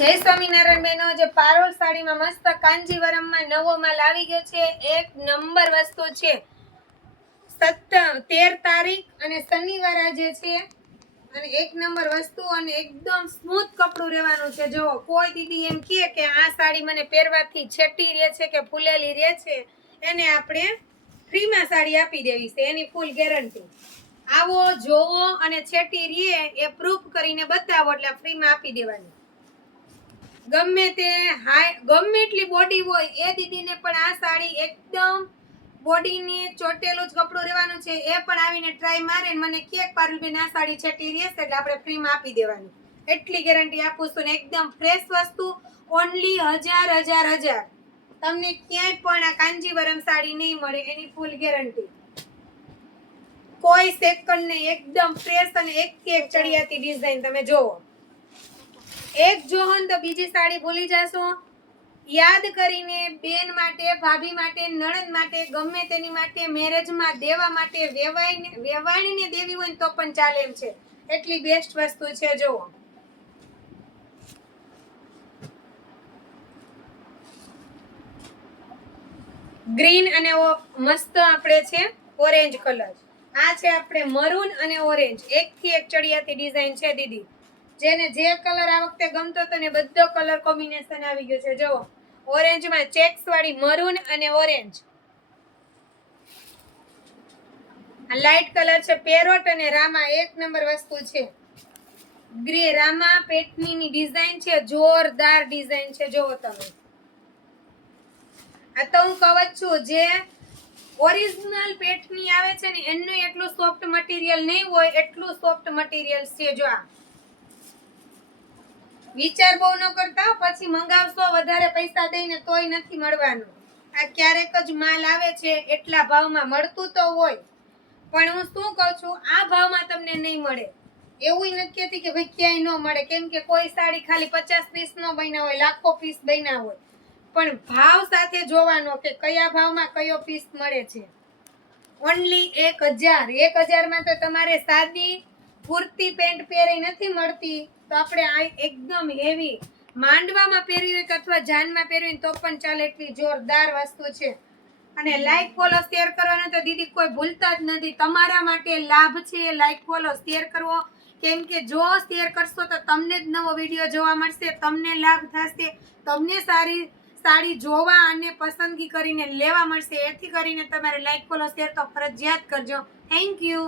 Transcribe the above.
જય સ્વામિનારાયણ બહેનો, જે પારોલ સાડીમાં મસ્ત કાંજીવરમમાં નવો માલ આવી ગયો છે. એક નંબર વસ્તુ છે. 13 તારીખ અને શનિવાર આજે છે અને એક નંબર વસ્તુ અને એકદમ સ્મૂથ કપડું રહેવાનું છે. જો કોઈ દીદી એમ કહે કે આ સાડી મને પહેરવાથી છેટી રહે છે કે ફૂલેલી રહે છે, એને આપણે ફ્રીમાં સાડી આપી દેવી છે, એની ફૂલ ગેરંટી. આવો જોવો અને છેટી રહે એ પ્રૂફ કરીને બતાવો એટલે ફ્રીમાં આપી દેવાની. ગમે એટલી બોડી હોય એ દીદીને પણ આ સાડી એકદમ બોડીને ચોટેલું જ કપડું રહેવાનું છે. એ પણ આવીને ટ્રાય મારે મને કે પારુલબેન આ સાડી છેટી રહેશે એટલે આપણે ફ્રીમાં આપી દેવાની, એટલી ગેરંટી આપું છું. ને એકદમ ફ્રેશ વસ્તુ, ઓનલી 1000 તમને ક્યાંય પણ આ કાંજીવરમ સાડી નહીં મળે, એની ફૂલ ગેરંટી. કોઈ સેકન્ડ નહીં, એકદમ ફ્રેશ અને એક ચડિયાતી ડિઝાઇન. તમે જોવો, એક જોહન તો બીજી સાડી ભૂલી જશો. યાદ કરીને બેન માટે, ભાભી માટે, નણંદ માટે, ગમે તેની માટે, મેરેજમાં દેવા માટે, વેવાણીને દેવી હોય તો પણ ચાલે એમ છે. એટલી બેસ્ટ વસ્તુ છે. જોવો, ગ્રીન અને મસ્ત આપણે છે ઓરેન્જ કલર. આ છે આપણે મરૂન અને ઓરેન્જ, એકથી એક ચડિયાતી ડિઝાઇન છે દીદી. જેને જે કલર આ વખતે ગમતો હતો ને બધો કલર કોમ્બિનેશન આવી ગયો છે. જો ઓરેન્જમાં ચેક્સ વાળી મરૂન અને ઓરેન્જ. આ લાઈટ કલર છે પેરોટ અને રામા, એક નંબર વસ્તુ છે. ગ્રે રામા પેટની ડિઝાઇન છે, જોરદાર ડિઝાઇન છે. જોવો તમે, આ તો હું કહું છું જે ઓરિજિનલ પેટની આવે છે ને એનું એટલું સોફ્ટ મટીરિયલ નહીં હોય, એટલું સોફ્ટ મટીરિયલ છે. જો આ વિચાર બહુ ન કરતા, પછી મંગાવશો વધારે પૈસા દઈને તોય નથી મળવાનું. આ ક્યારેક જ માલ આવે છે, એટલા ભાવમાં મળતું તો હોય, પણ હું શું કહું છું, આ ભાવમાં તમને નહીં મળે. એવું નથી કહેતી કે ભાઈ ક્યાંય ન મળે, કેમ કે કોઈ સાડી ખાલી 50 પીસ ન બન્યા હોય, લાખો પીસ બન્યા હોય, પણ ભાવ સાથે જોવાનો કે કયા ભાવમાં કયો પીસ મળે છે. ઓનલી 1000 માં તો તમારે સાદી કુર્તી પેન્ટ પહેરી નથી મળતી, તો આપણે આ એકદમ હેવી માંડવામાં પહેરવી હોય કે અથવા જાનમાં પહેરવી હોય તો પણ ચાલે, એટલી જોરદાર વસ્તુ છે. અને લાઈક ફોલો શેર કરવાનો તો દીદી કોઈ ભૂલતા જ નથી. તમારા માટે લાભ છે લાઈક ફોલો શેર કરવો, કેમ કે જો શેર કરશો તો તમને જ નવો વિડીયો જોવા મળશે, તમને લાભ થશે, તમને સારી સાડી જોવા અને પસંદગી કરીને લેવા મળશે. એથી કરીને તમારે લાઈક ફોલો શેર તો ફરજિયાત કરજો. Thank you.